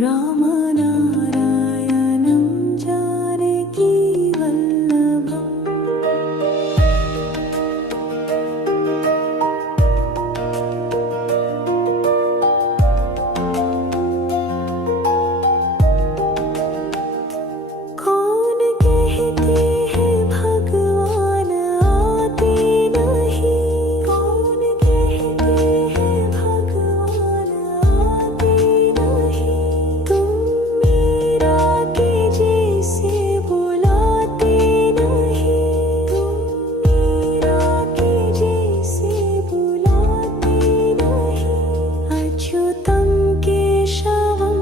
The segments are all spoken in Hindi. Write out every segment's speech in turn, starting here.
राम नारायणं जानकी वल्लभम्। कौन कहते हैं भगवान आते नहीं, कौन कहते हैं भगवान आते नहीं। तुम मीरा के जैसे बुलाते नहीं, तुम मीरा के जैसे बुलाते नहीं। अच्युतं केशवं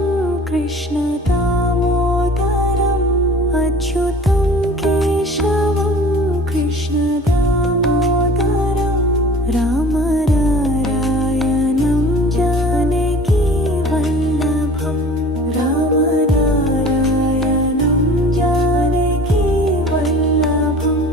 कृष्ण दामोदरम्, अच्युतं केशवं कृष्ण दामोदरम्। राम नारायणं जानकी वल्लभम्, राम नारायणं जानकी वल्लभम्।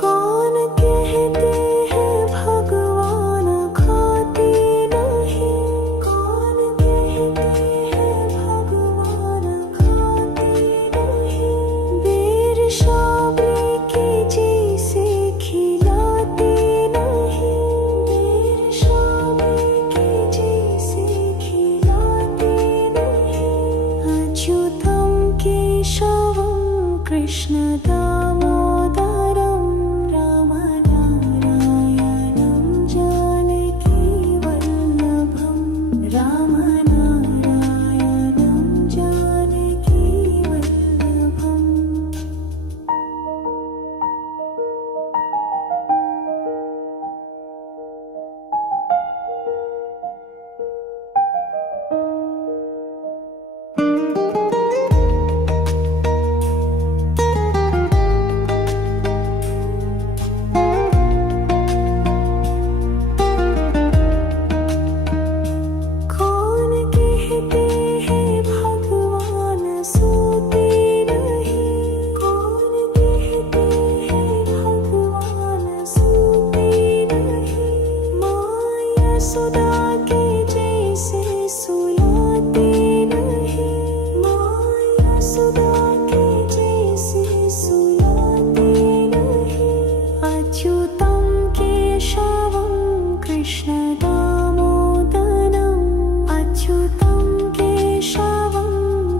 कौन कहते हैं भगवान खाते नहीं, कौन कहते हैं भगवान खाते नहीं। बेर शाबरी के जैसे खिलाते नहीं, बेर शाबरी के जैसे खिलाते नहीं। अच्युतं केशवं कृष्ण दामोदरम्, राम नारायणं जानकी वल्लभम्, राम नारायणं जानकी वल्लभम्। कौन कहते हैं भगवान सोते नहीं, कौन कहते हैं भगवान सोते नहीं। माँ यशोदा के जैसे सुलाते नहीं, माँ यशोदा के जैसे सुलाते नहीं। अच्युतं केशवं कृष्ण दामोदरम्, अच्युतं केशवं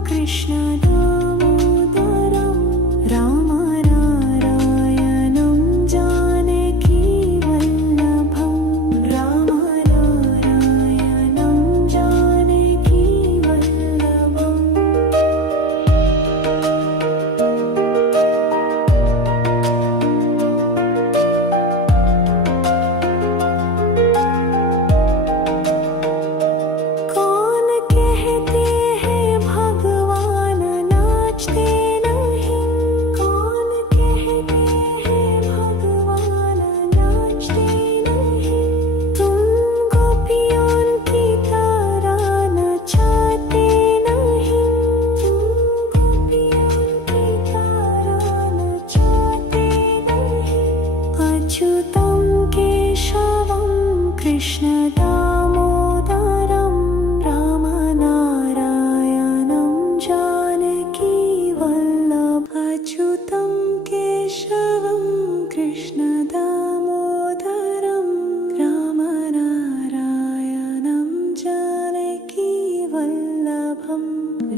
कृष्ण दामोदरम्। राम नारायणं जानकी वल्लभम्, राम नारायणं जानकी वल्लभम्। कौन कहते हैं भगवान नाचते नहीं, कौन कहते हैं भगवान नाचते नहीं। तुम गोपियों की तरह नचाते नहीं, तुम गोपियों की तरह नचाते नहीं। अच्युतं केशवं कृष्ण दामोदरम्, राम नारायणं जानकी वल्लभम्। अच्युतं केशवं कृष्ण दामोदरम्, राम नारायणं जानकी वल्लभम्,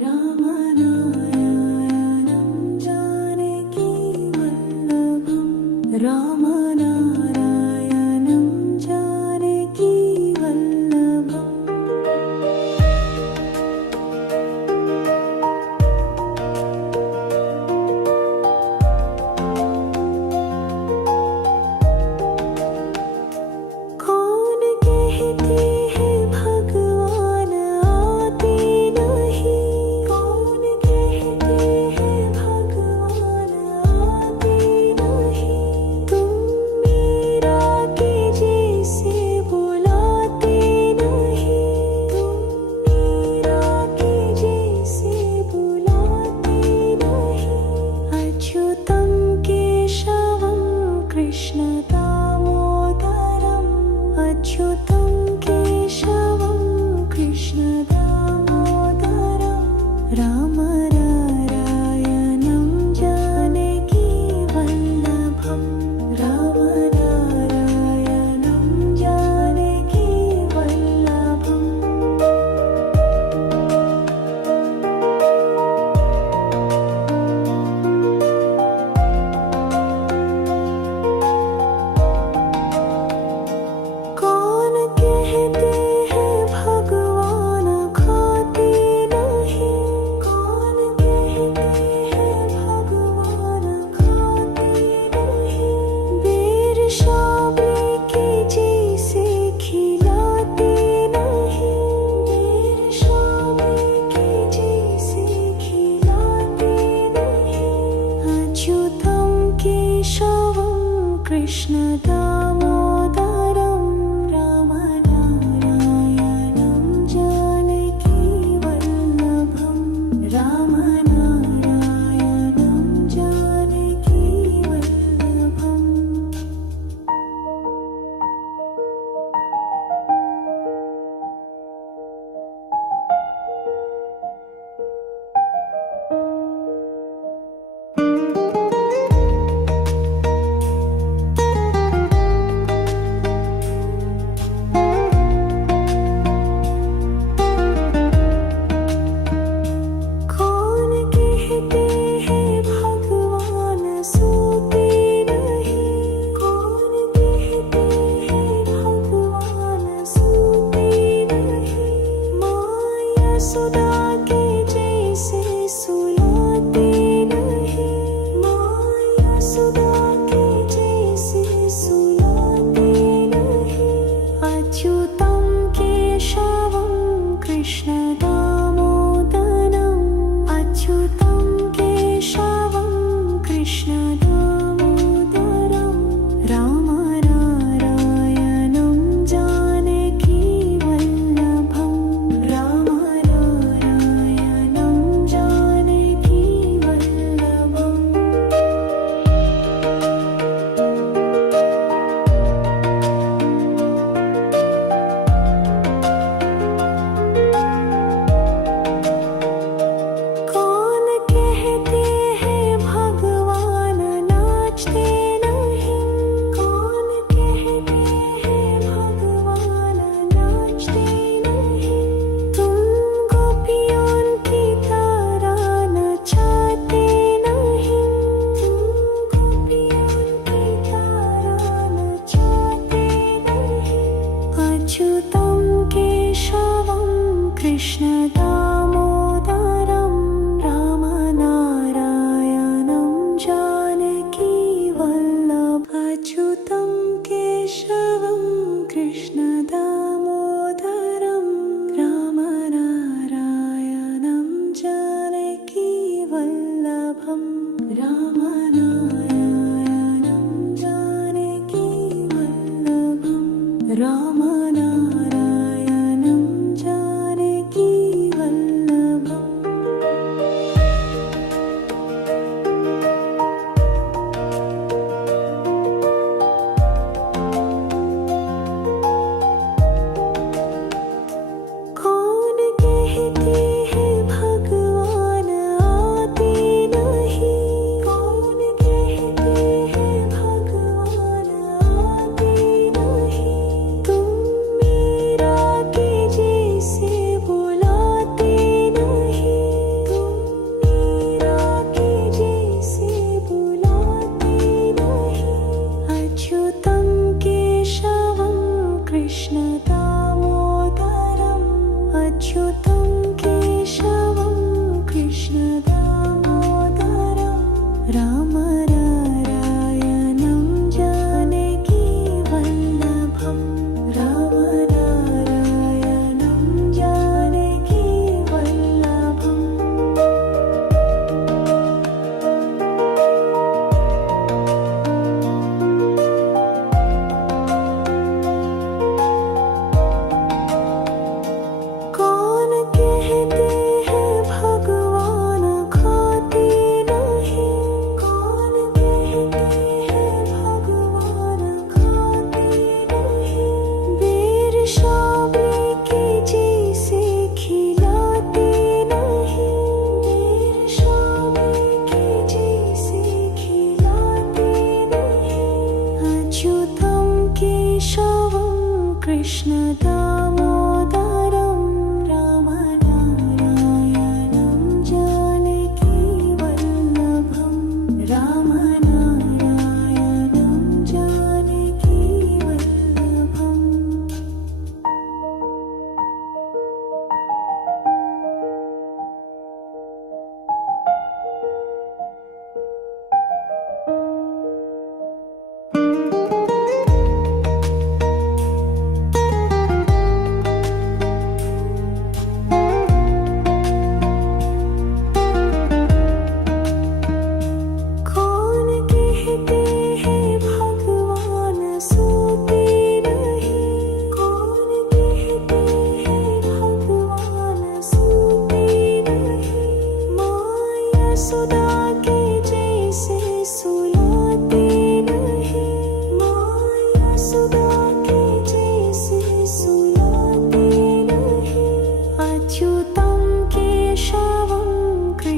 राम नारायणं जानकी वल्लभम्, राम नारायणं जानकी वल्लभम्। कौन कहते हैं भगवान आते नहीं, राम नारायणं जानकी वल्लभं राम नारायणं जानकी वल्लभम् कौन कहते हैं भगवान खाते नहीं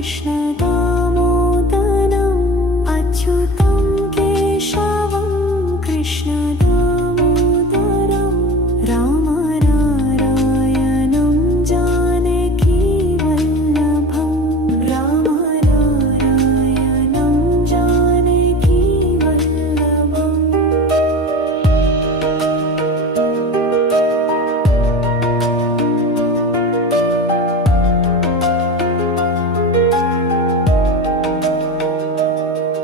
कृष्ण दामोदरम् अच्युतं केशवं कृष्ण दामोदरं राम नारायणं जानकी वल्लभं राम नारायणं जानकी वल्लभम्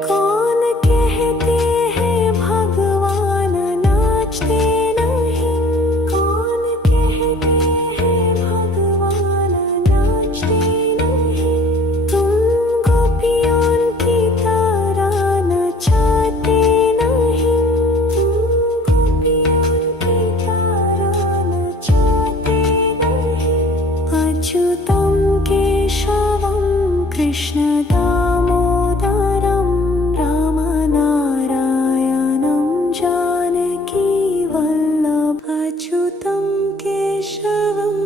कौन कहते हैं भगवान नाचते नहीं कौन कहते हैं भगवान नाचते नहीं तुम गोपियों की तरह नचाते नहीं तुम गोपियों की तरह नचाते नहीं अच्युतं केशवं कृष्ण दामोदरं राम नारायणं जानकी वल्लभ अच्युतं केशवं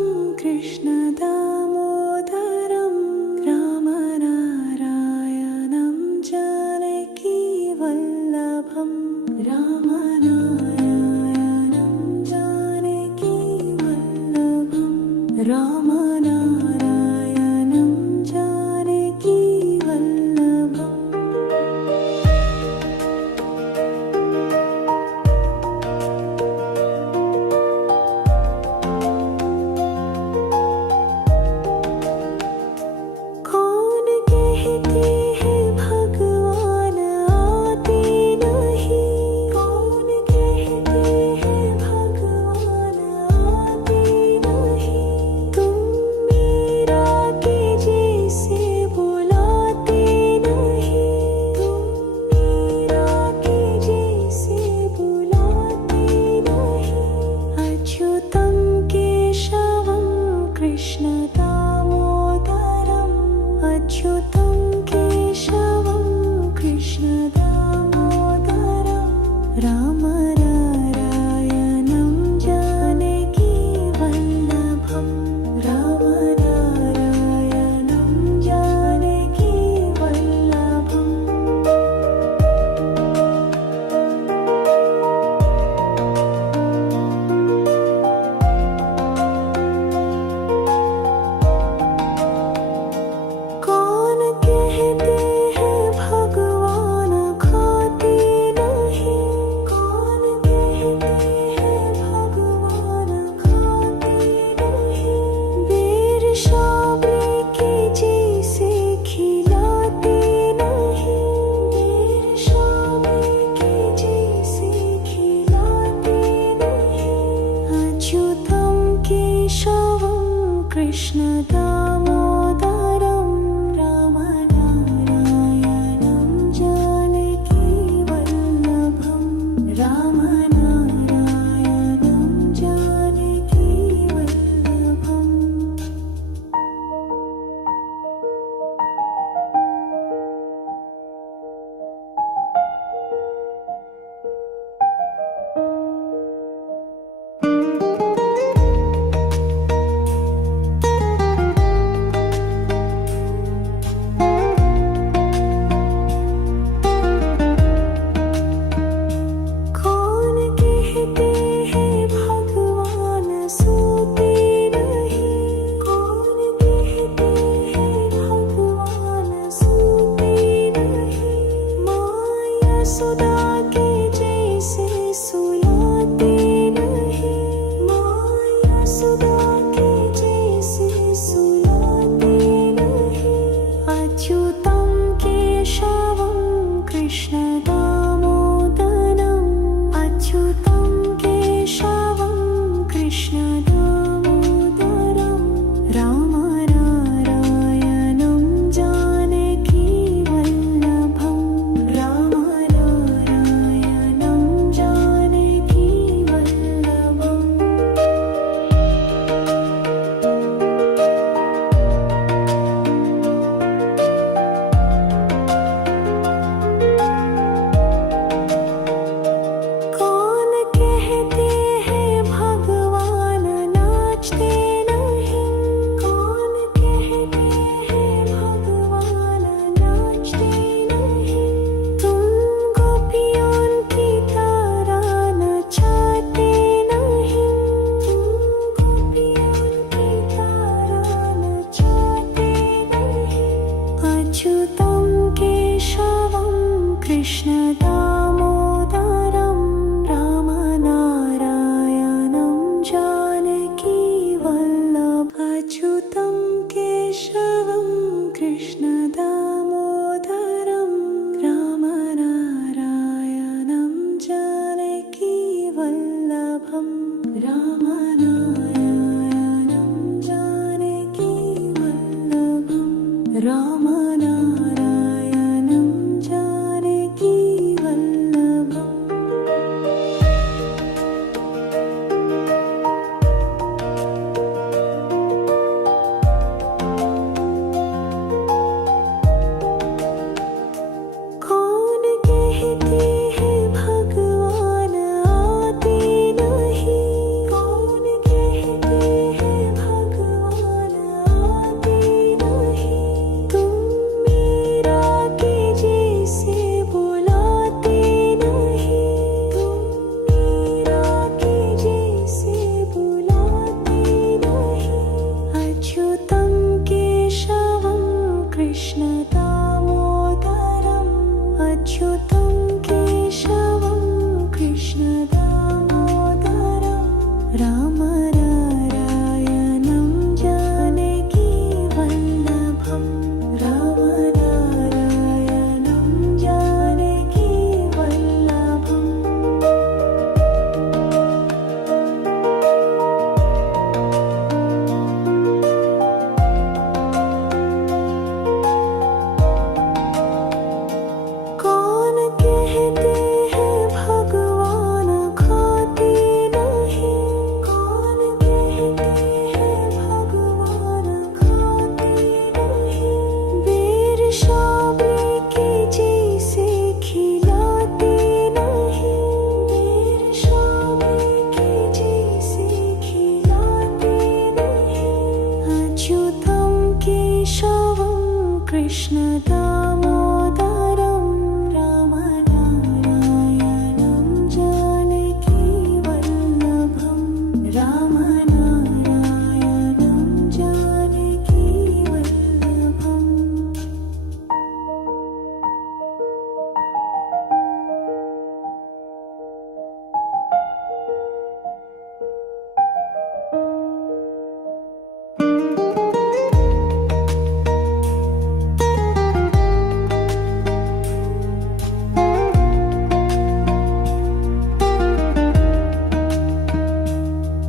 कृष्ण दामोदरं राम नारायणं जानकी वल्लभं राम नारायणं जानकी वल्लभं राम नारायणं जानकी वल्लभम् कौन कहते हैं भगवान आते नहीं कौन कहते हैं भगवान आते नहीं तुम मीरा के जैसे बुलाते नहीं तुम मीरा के जैसे बुलाते नहीं अच्युतं केशवं कृष्ण दामोदरम् अच्युतं केशवं कृष्ण दामोदरं राम नारायणं जानकी वल्लभं राम नारायणं जानकी वल्लभम् कौन अच्युतं केशवं कृष्णदामोदरं रामनारायणं जानकीवल्लभम् अच्युतं केशवं कृष्णदामोदरं रामनारायणं जानकीवल्लभम् रामनारायणं जानकीवल्लभम् रामनारायणं जानकीवल्लभम् कौन कहते हैं भगवान आते नहीं कौन कहते हैं भगवान आते नहीं तुम मीरा के जैसे बुलाते नहीं तुम मीरा के जैसे बुलाते नहीं अच्युतं केशवं कृष्णदामोदरम् अच्युतं केशवं कृष्णदामोदरं रामनारायणं जानकीवल्लभम् रामनारायणं जानकीवल्लभम् कौन कहते हैं भगवान खाते नहीं कौन कहते हैं भगवान खाते नहीं बेर शाबरी के जैसे खिलाते नहीं बेर शाबरी के जैसे खिलाते नहीं अच्युतं केशवं कृष्णदामोदरं रामनारायणं जानकीवल्लभम् रामनारायणं जानकीवल्लभम्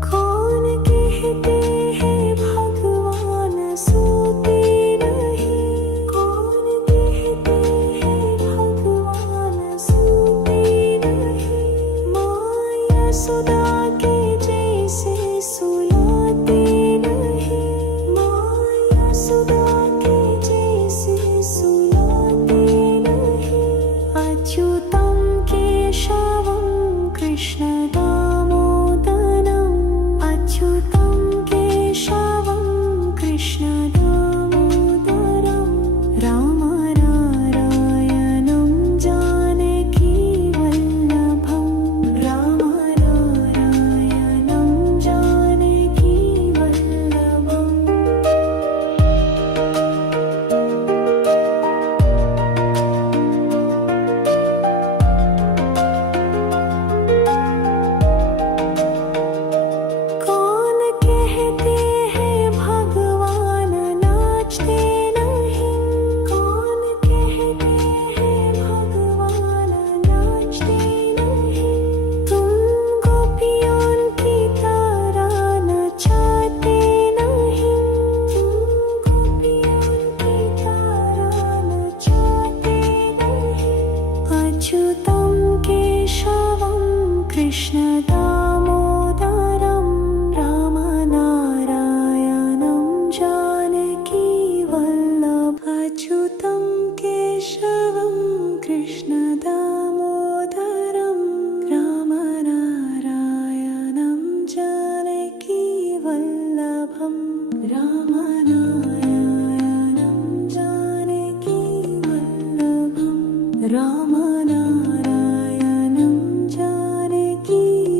कौन कहते हैं भगवान सोते नहीं कौन कहते हैं भगवान सोते नहीं माया सुदा के जैसे सुलाते नहीं माया सुदा के जैसे सुलाते नहीं अच्युतं केशवं कृष्णदामोदरम् अच्युतं केशवं कृष्णदामोदरं रामनारायणं जानकीवल्लभम् रामनारायणं जानकीवल्लभम् कौन कहते हैं भगवान नाचते नहीं कौन कहते हैं भगवान नाचते नहीं तुम गोपियों की तरह नचाते नहीं तुम गोपियों की तरह नचाते नहीं अच्युतं केशवं कृष्णदामोदरं रामनारायणं जानकीवल्लभम् अच्युतं केशवं कृष्णदामोदरं रामनारायणं जानकीवल्लभम् रामनारायणं जानकीवल्लभम् रामनारायणं जानकीवल्लभम्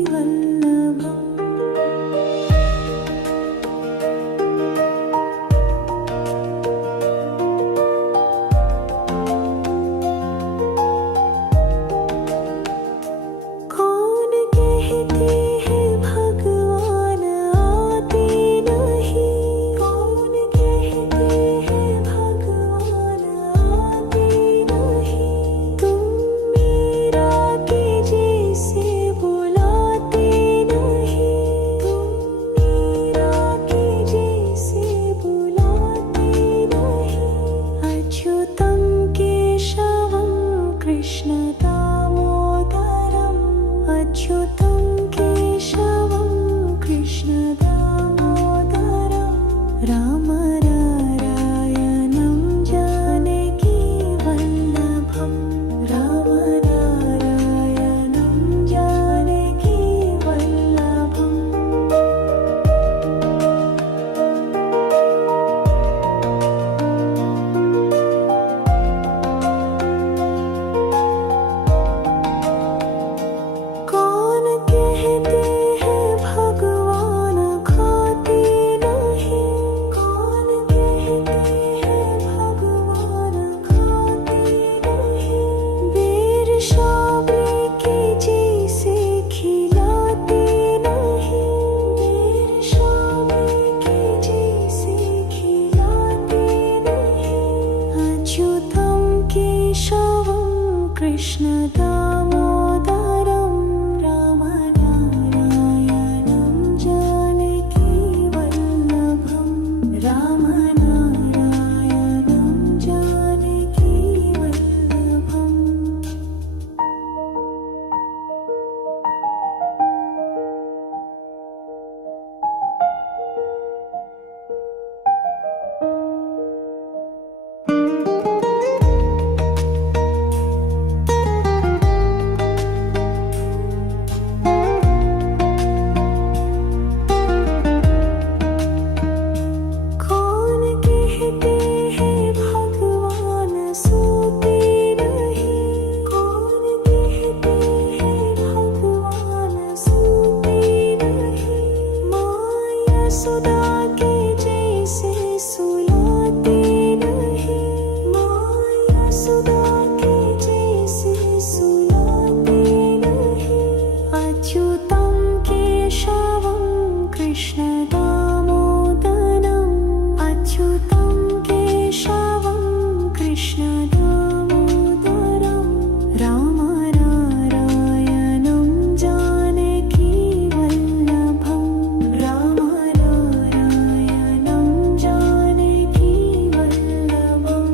कृष्ण दामोदरं रामनारायणं जानकी वल्लभं रामनारायणं जानकी वल्लभम् कौन कहते हैं भगवान सोते नहीं कौन कहते हैं भगवान सोते नहीं माया सुदा के जैसे सुलाते नहीं माया सुदा के जैसे सुलाते नहीं अच्युतं केशवं कृष्ण दामोदरम् अच्युतं केशवं कृष्ण दामोदरं रामनारायणं जानकी वल्लभं रामनारायणं जानकी वल्लभम्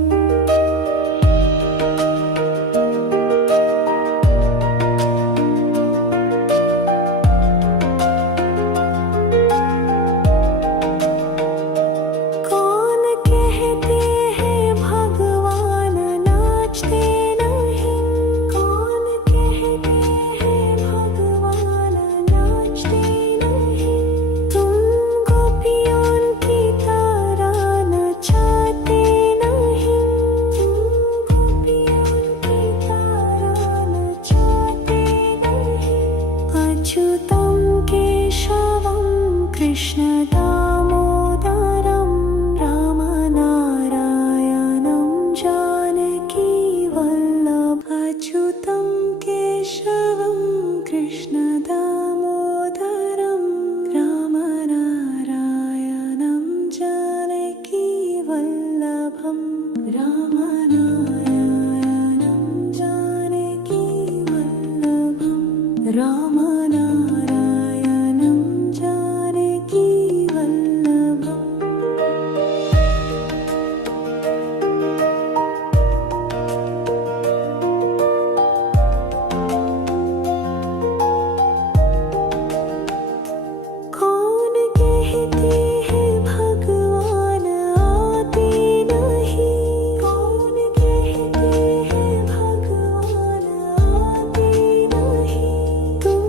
कौन कहते हैं भगवान नाचते नहीं कौन कहते हैं भगवान नाचते नहीं तुम गोपियों की तरह नचाते नहीं तुम गोपियों की तरह नचाते नहीं अच्युतं केशवं कृष्ण दामोदरं रामनारायणं जानकी वल्लभ अच्युतं केशवं कृष्ण दामोदरं रामनारायणं जानकी वल्लभं रामनारायणं जानकी वल्लभं रामनारायणं जानकी वल्लभम् कौन कहते हैं भगवान आते नहीं कौन कहते हैं भगवान आते नहीं तुम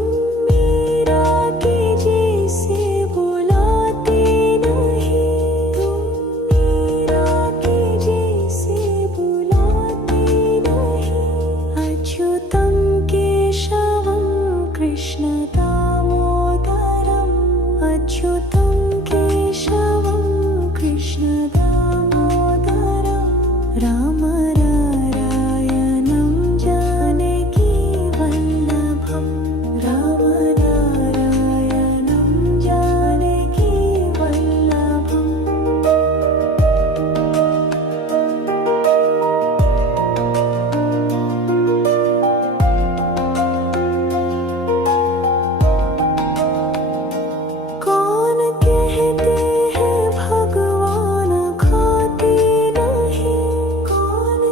मीरा के जैसे बुलाते नहीं तुम मीरा के जैसे बुलाते नहीं अच्युतं केशवं कृष्ण दामोदरम् अच्युतं केशवं कृष्ण दामोदरं रामनारायणं जानकी वल्लभं रामनारायणं जानकी वल्लभम् कौन कहते हैं भगवान खाते नहीं कौन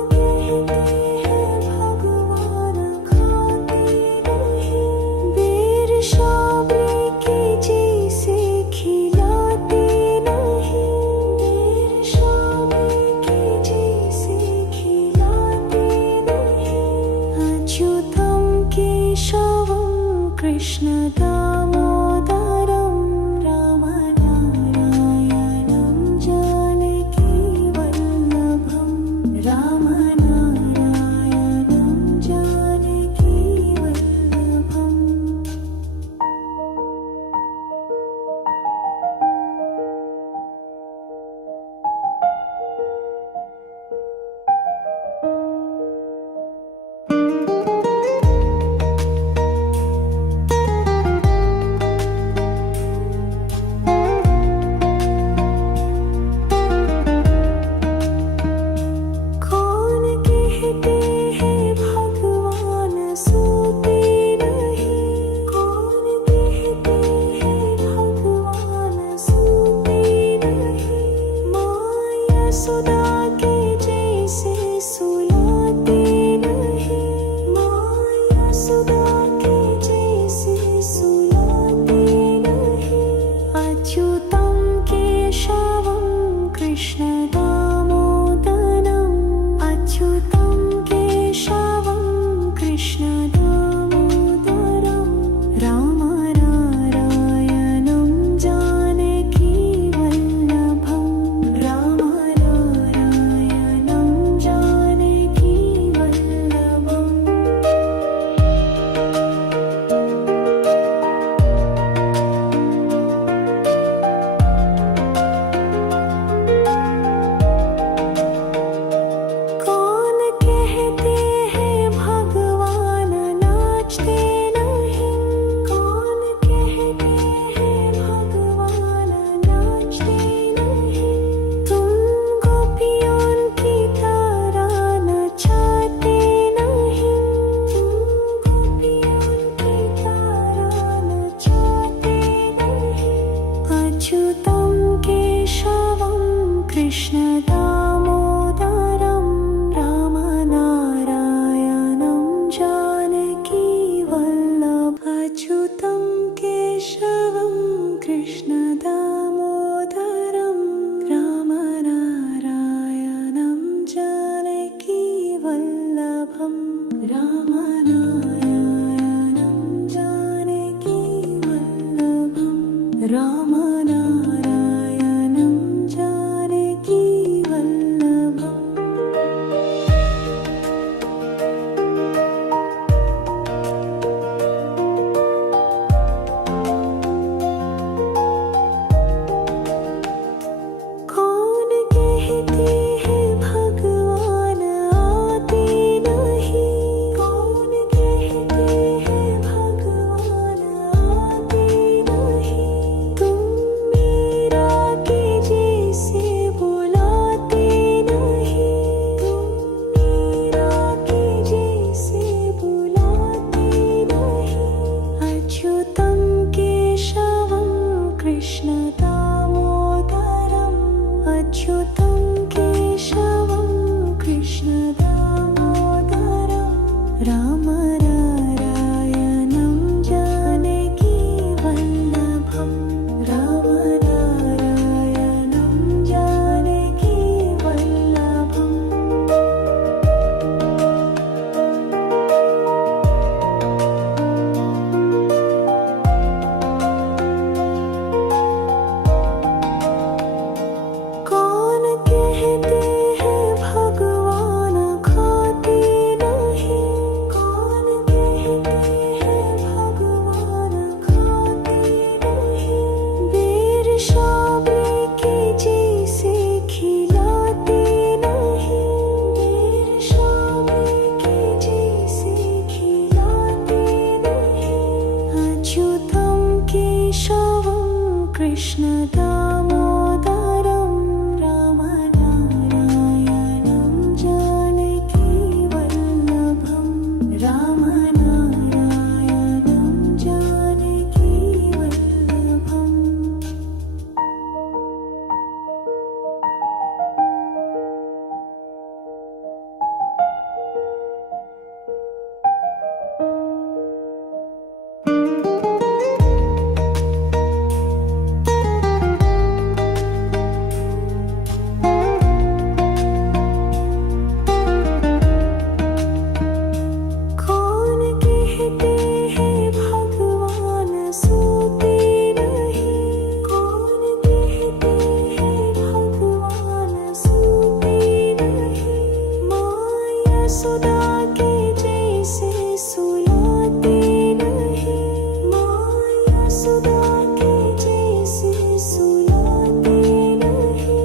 यशोदा के जैसे सुलाते नहीं, माँ यशोदा के जैसे सुलाते नहीं।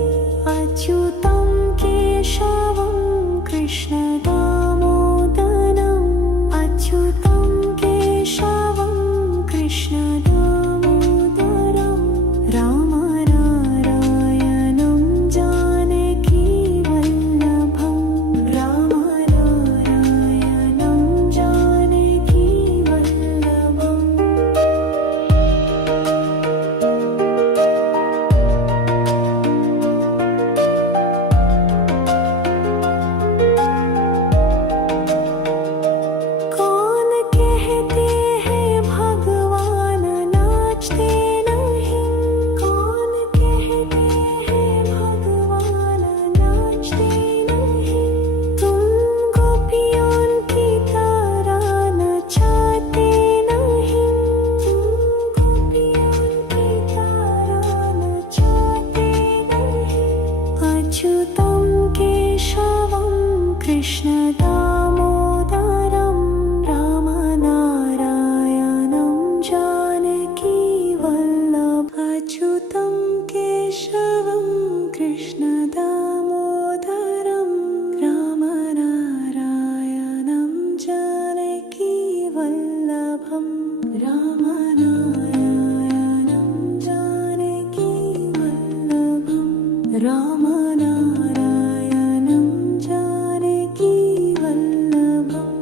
अच्युतं केशवं कृष्ण दामोदरम्, अच्युतं केशवं कृष्ण दामोदरम्, राम नारायणं जानकी वल्लभं, राम नारायणं जानकी वल्लभम्। कौन कहते हैं भगवान नाचते नहीं, कौन कहते हैं भगवान नाचते नहीं। तुम गोपियों की तरह नचाते नहीं, तुम गोपियों की तरह नचाते नहीं। अच्युतं केशवं कृष्ण दामोदरं, राम नारायणं जानकी वल्लभ। अच्युतं केशवं कृष्ण दामोदरं, राम नारायणं जानकी वल्लभं, राम नारायणं जानकी वल्लभं, राम नारायणं जानकी वल्लभम्।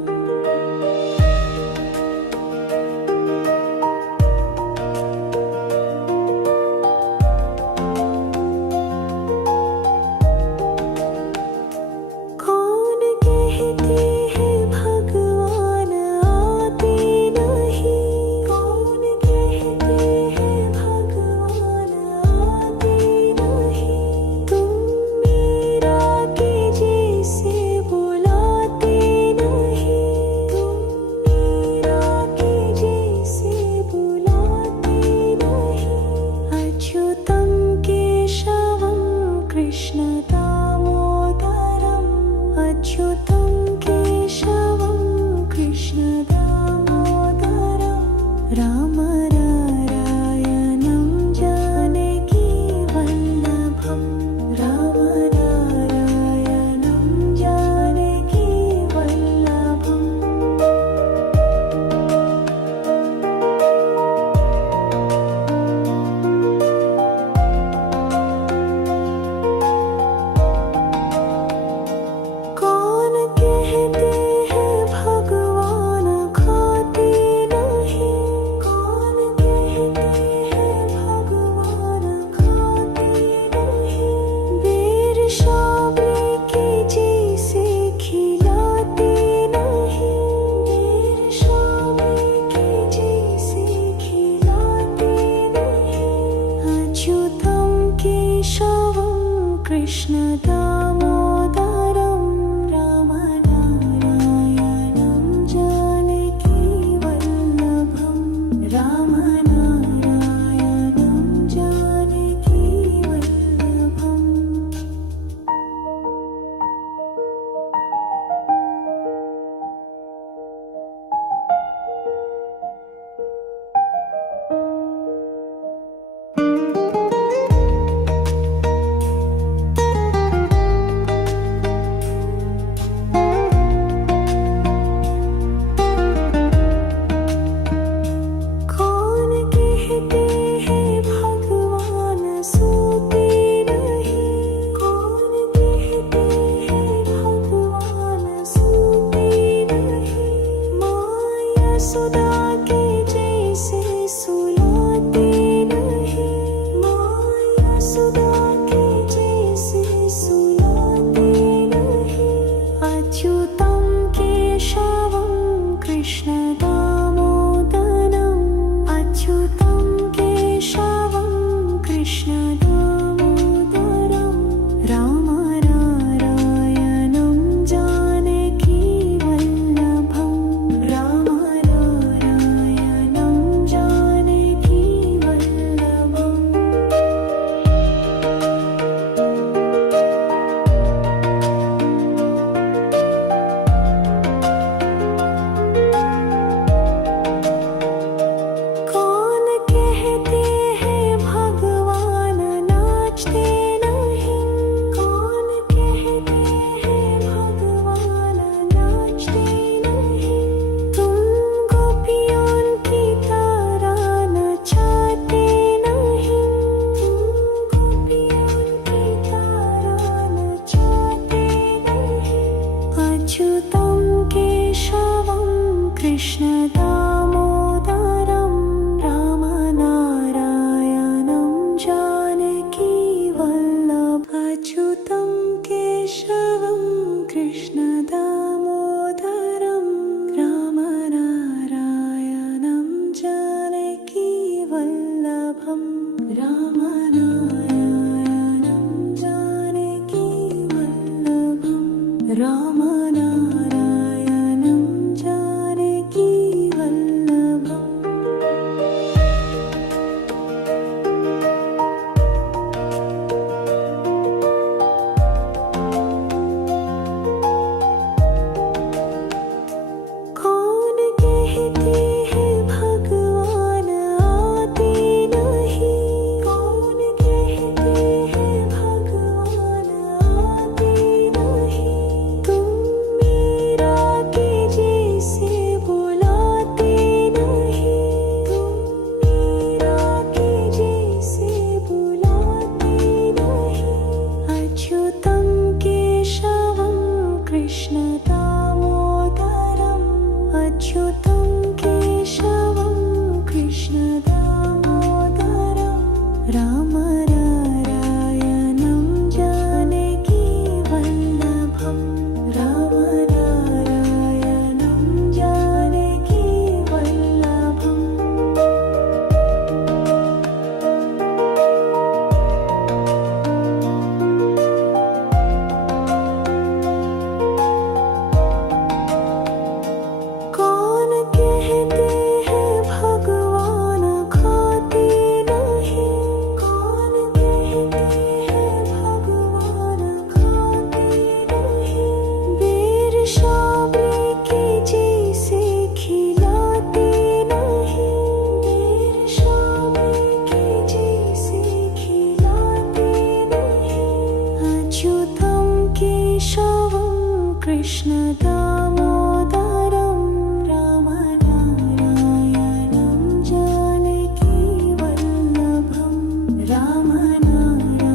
कौन कहते हैं भगवान आते नहीं, कौन कहते हैं भगवान आते नहीं। तुम मीरा के जैसे बुलाते नहीं, तुम मीरा के जैसे बुलाते नहीं। अच्युतं केशवं कृष्ण दामोदरम्, अच्युतं केशवं कृष्ण दामोदरम्, राम नारायणं जानकी वल्लभं, राम नारायणं जानकी वल्लभम्। कौन कृष्ण दामोदरं रामनारायणं जानकी वल्लभ अच्युतं केशवं कृष्ण दामोदरं रामनारायणं जानकी वल्लभं रामनारायणं जानकी वल्लभं रामनारायणं जानकी वल्लभम् कौन कहते हैं भगवान आते नहीं कौन कहते हैं भगवान आते नहीं तुम मीरा के जैसे बुलाते नहीं तुम मीरा के जैसे बुलाते नहीं अच्युतं केशवं कृष्ण दामोदरम् अच्युतं केशवं कृष्ण दामोदरं रामनारायणं जानकी वल्लभं रामनारायणं जानकी वल्लभम् कौन कहते हैं भगवान खाते नहीं कौन कहते हैं भगवान खाते नहीं बेर शाबरी के जैसे खिलाते नहीं बेर शाबरी के जैसे खिलाते नहीं अच्युतं केशवं कृष्ण दामोदरं रामनारायणं जानकी वल्लभं रामनारायणं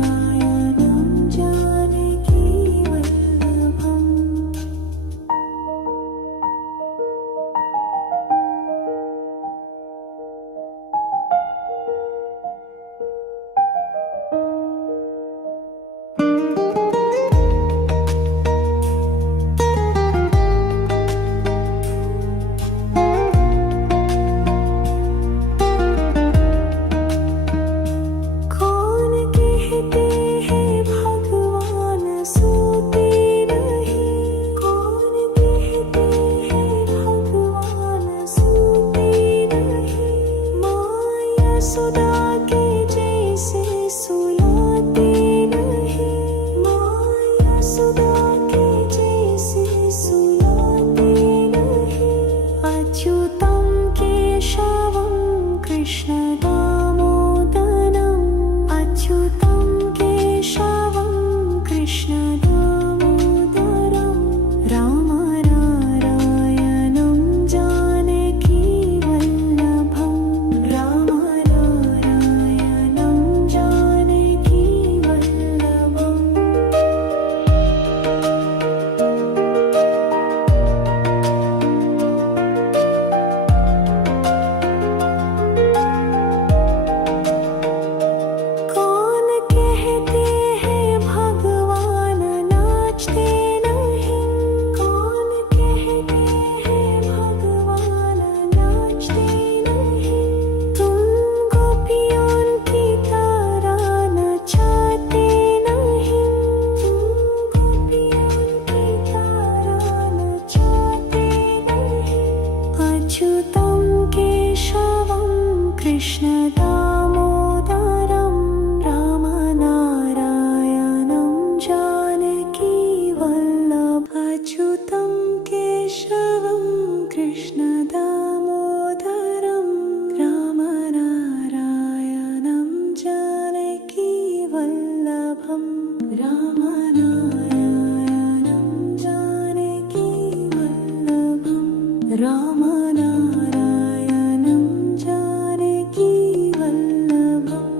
जानकी वल्लभम् कौन कहते हैं भगवान सोते नहीं कौन कहते हैं भगवान सोते नहीं माया सुदा के जैसे सुलाते नहीं माया सुदा के जैसे सुलाते नहीं अच्युतं केशवं कृष्ण दामोदरम् अच्युतं केशवं कृष्ण दामोदरं रामनारायणं जानकी वल्लभं रामनारायणं जानकी वल्लभम् कौन कहते हैं भगवान नाचते नहीं कौन कहते हैं भगवान नाचते नहीं तुम गोपियों की तरह नचाते नहीं तुम गोपियों की तरह नचाते नहीं अच्युतं केशवं कृष्ण दामोदरं रामनारायणं जानकी वल्लभ अच्युतं केशवं कृष्ण दामोदरं रामनारायणं जानकी वल्लभं रामनारायणं जानकी वल्लभं रामनारायणं जानकी वल्लभम्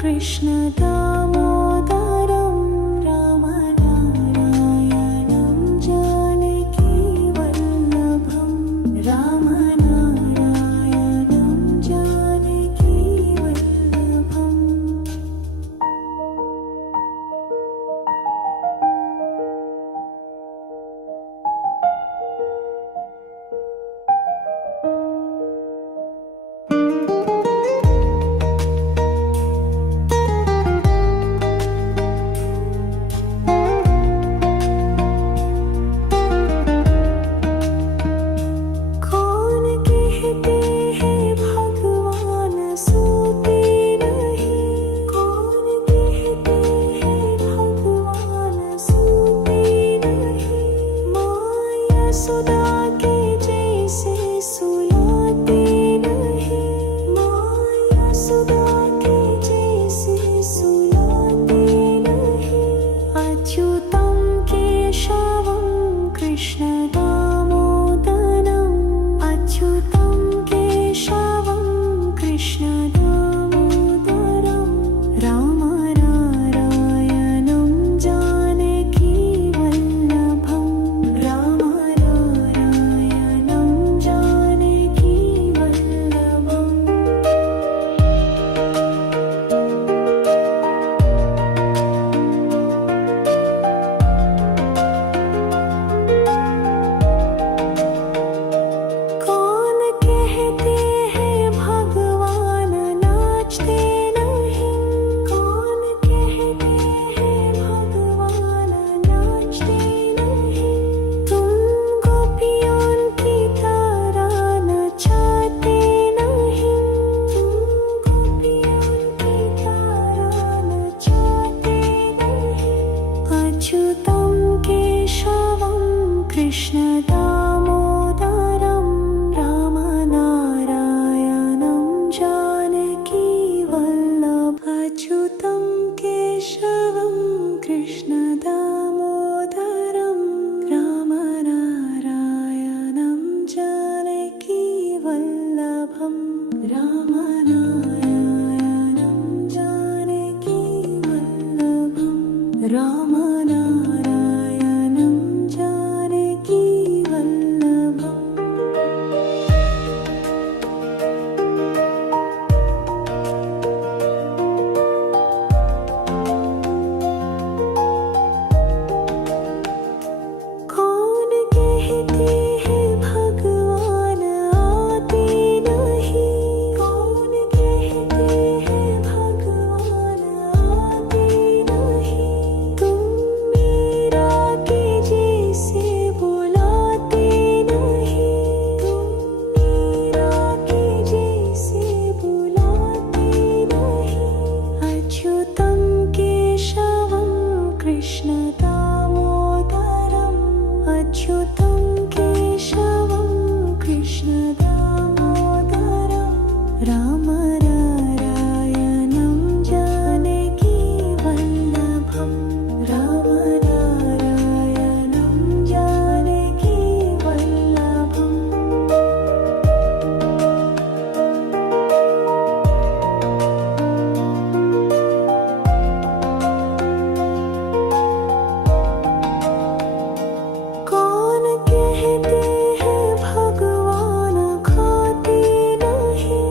कृष्ण दामोदरं राम नारायणं जानकी वल्लभं राम नारायणं जानकी वल्लभम् सुधा के जैसे सुलाते नहीं माया सुधा के जैसे सुलाते नहीं अच्युतं केशवं कृष्ण दामोदरम् अच्युतं केशवं कृष्ण दामोदरं राम नारायणं जानकी वल्लभं राम अच्युतं केशवं कृष्ण दामोदरं राम नारायणं जानकी वल्लभम् अच्युतं केशवं कृष्ण दामोदरं राम नारायणं जानकी वल्लभम् राम नारायणं जानकी वल्लभम् राम नारायणं जानकी वल्लभम् कौन कहते हैं भगवान आते नहीं कौन कहते हैं भगवान आते नहीं तुम मीरा के जैसे बुलाते नहीं तुम मीरा के जैसे बुलाते नहीं अच्युतं केशवं कृष्ण दामोदरम् अच्युतं केशवं कृष्ण दामोदरं राम नारायणं जानकी वल्लभं राम नारायणं जानकी वल्लभम् कौन कहते हैं भगवान खाते नहीं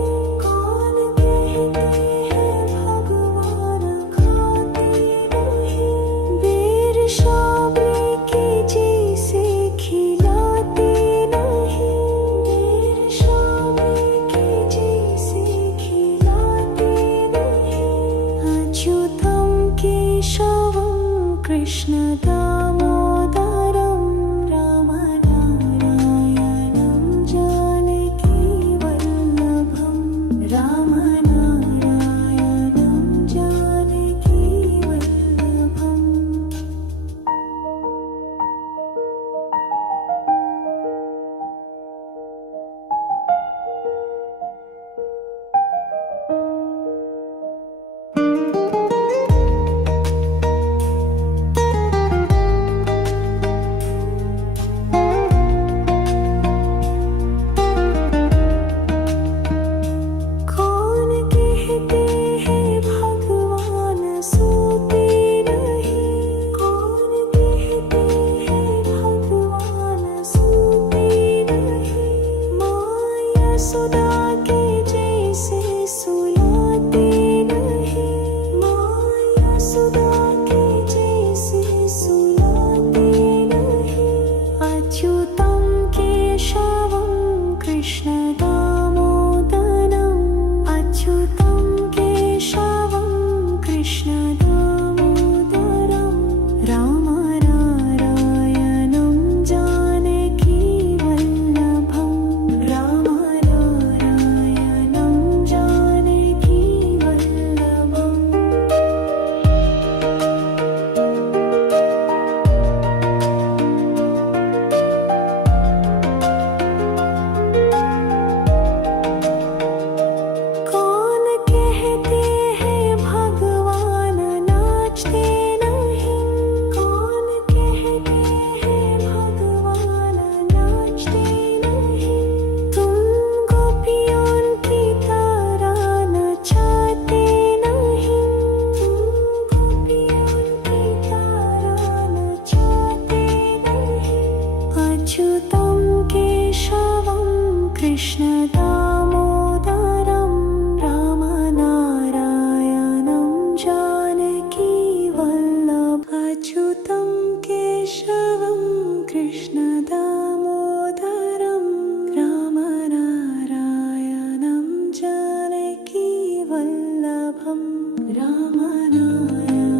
रामनारायणं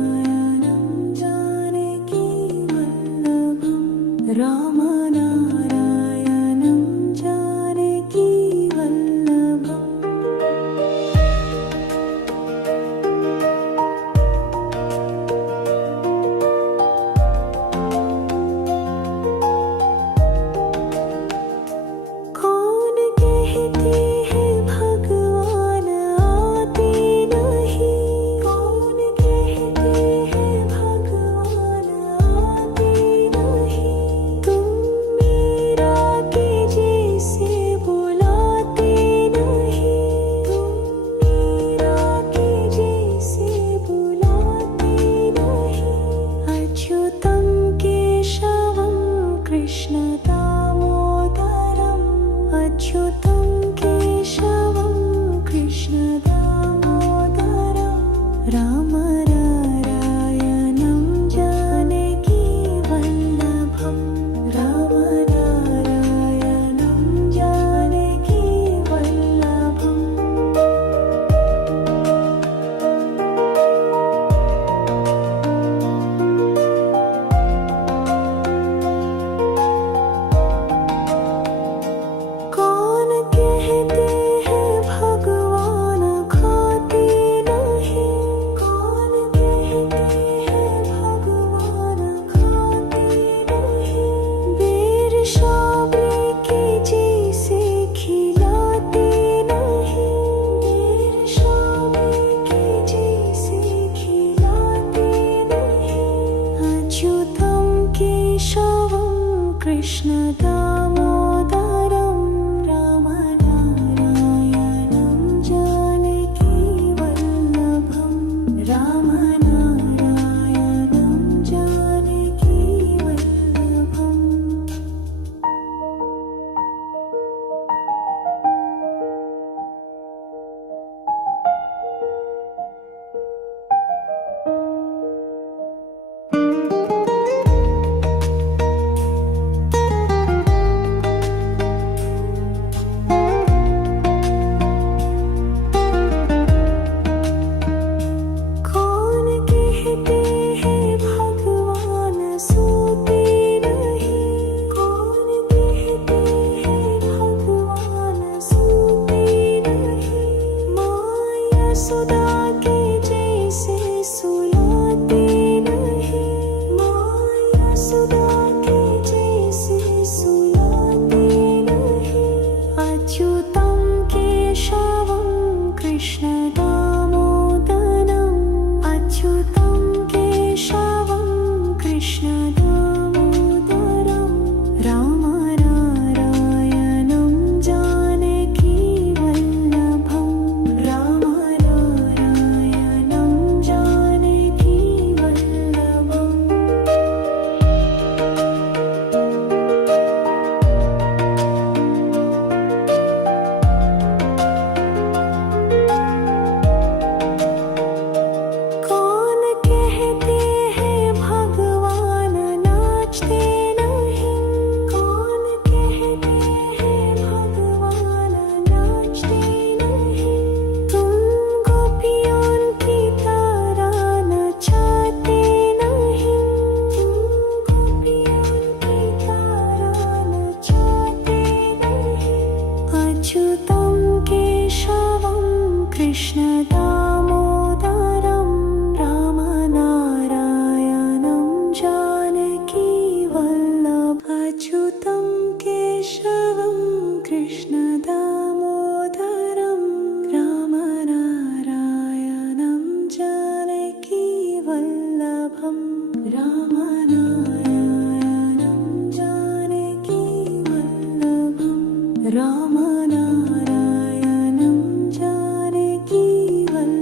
जानकी वल्लभं रामनारायणं जानकी वल्लभम् कौन कहते हैं भगवान आते नहीं कौन कहते हैं भगवान आते नहीं तुम मीरा के जैसे बुलाते नहीं तुम मीरा के जैसे बुलाते नहीं अच्युतं केशवं कृष्ण दामोदरम् अच्युतं केशवं कृष्ण दामोदरं रामनारायणं जानकी वल्लभं रामनारायणं जानकी वल्लभम् कौन कहते हैं भगवान खाते नहीं कौन कहते हैं भगवान खाते नहीं बेर शाबरी के जैसे खिलाते नहीं बेर शाबरी के जैसे खिलाते नहीं अच्युतं केशवं कृष्ण दामोदरं रामनारायणं जानकी वल्लभं रामनारायणं जानकी वल्लभम् कौन कहते हैं भगवान सोते नहीं कौन कहते हैं भगवान सोते नहीं माँ यशोदा के जैसे सुलाते नहीं माँ यशोदा के जैसे सुलाते नहीं अच्युतं केशवं कृष्ण दामोदरम् अच्युतं केशवं कृष्ण दामोदरं रामनारायणं जानकी वल्लभं रामनारायणं जानकी वल्लभम् कौन कहते हैं भगवान नाचते नहीं कौन कहते हैं भगवान नाचते नहीं तुम गोपियों की तरह नचाते नहीं तुम गोपियों की तरह नचाते नहीं अच्युतं केशवं कृष्ण दामोदरं रामनारायणं जानकी वल्लभ अच्युतं केशवं कृष्ण दामोदरं रामनारायणं जानकी वल्लभं रामनारायणं जानकी वल्लभं रामनारायणं जानकी वल्लभम्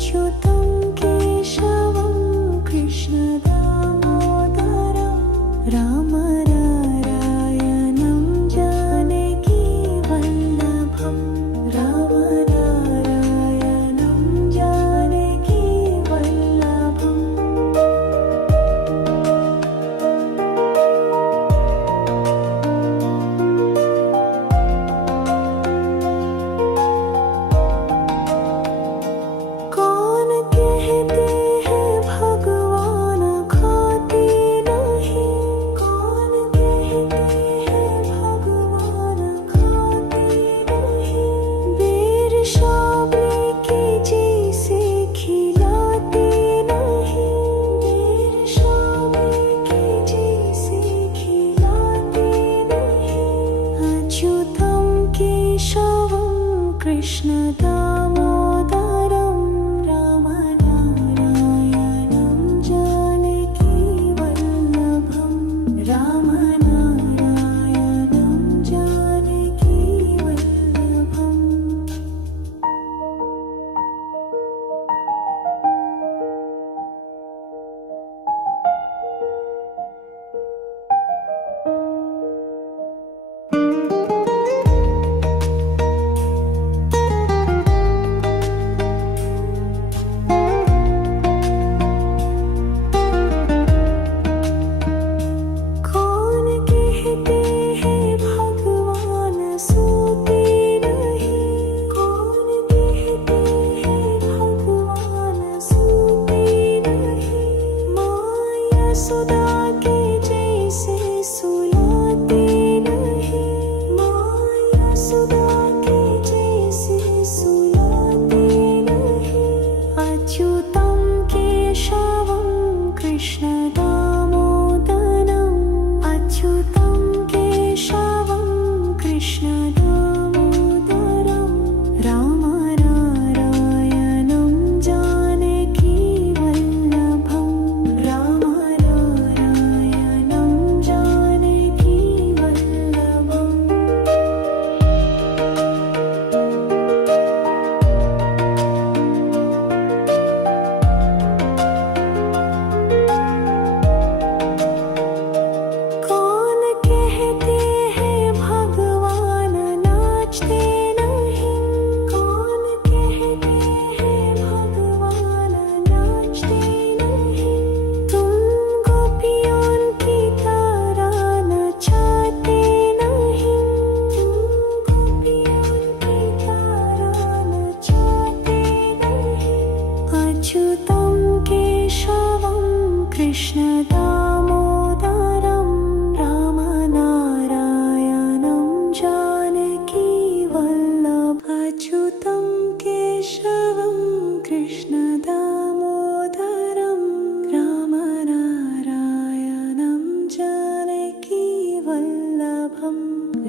अच्युतं केशवं कृष्णदामोदरं रामनारायणं जानकीवल्लभं रामनारायणं जानकीवल्लभम् कौन कहते हैं भगवान खाते नहीं कौन कहते हैं भगवान खाते नहीं बेर शाबली के जैसे खिलाते नहीं बेर शाबली के जैसे खिलाते नहीं अच्युतं केशवं कृष्णदामोदरं रामनारायणं जानकीवल्लभं रामनारायणं जानकीवल्लभम् कौन कहते हैं भगवान सोते नहीं कौन कहते हैं भगवान सोते नहीं माँ यशोदा के जैसे सुलाते नहीं माँ यशोदा के जैसे सुलाते नहीं अच्युतं केशवं कृष्णदामोदरम् अच्युतं केशवं कृष्णदामोदरं रामनारायणं जानकीवल्लभं रामनारायणं जानकीवल्लभम् कौन कहते हैं भगवान नाचते नहीं कौन कहते हैं भगवान नाचते नहीं तुम गोपियों की तरह नचाते नहीं तुम गोपियों की तरह नचाते नहीं अच्युतं केशवं कृष्णदामोदरं रामनारायणं जानकीवल्लभम् अच्युतं केशवं कृष्णदामोदरं रामनारायणं जानकीवल्लभम्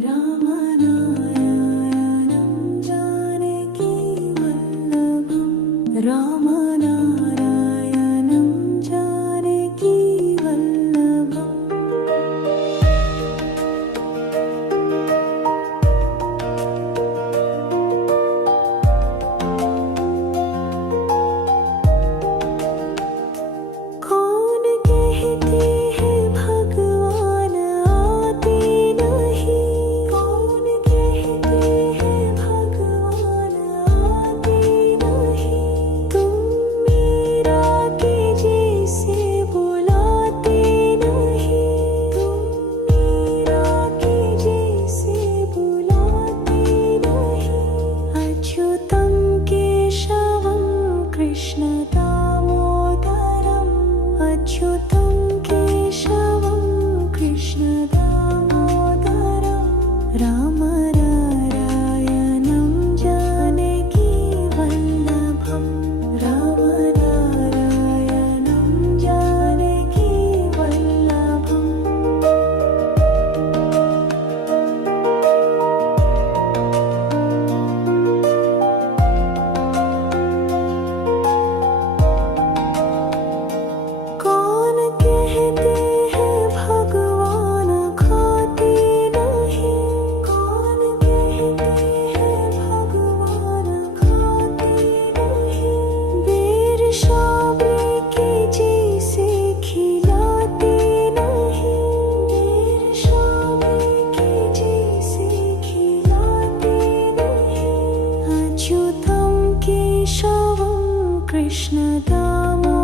रामनारायणं जानकीवल्लभम् रामनारायणं जानकीवल्लभम् कौन कहते हैं भगवान आते नहीं कौन कहते हैं भगवान आते नहीं तुम मीरा के जैसे बुलाते नहीं तुम मीरा के जैसे बुलाते नहीं अच्युतं केशवं कृष्णदामोदरम् अच्युतं केशवं कृष्णदामोदरं रामनारायणं जानकीवल्लभं रामनारायणं जानकीवल्लभम् कृष्ण दामोदरम्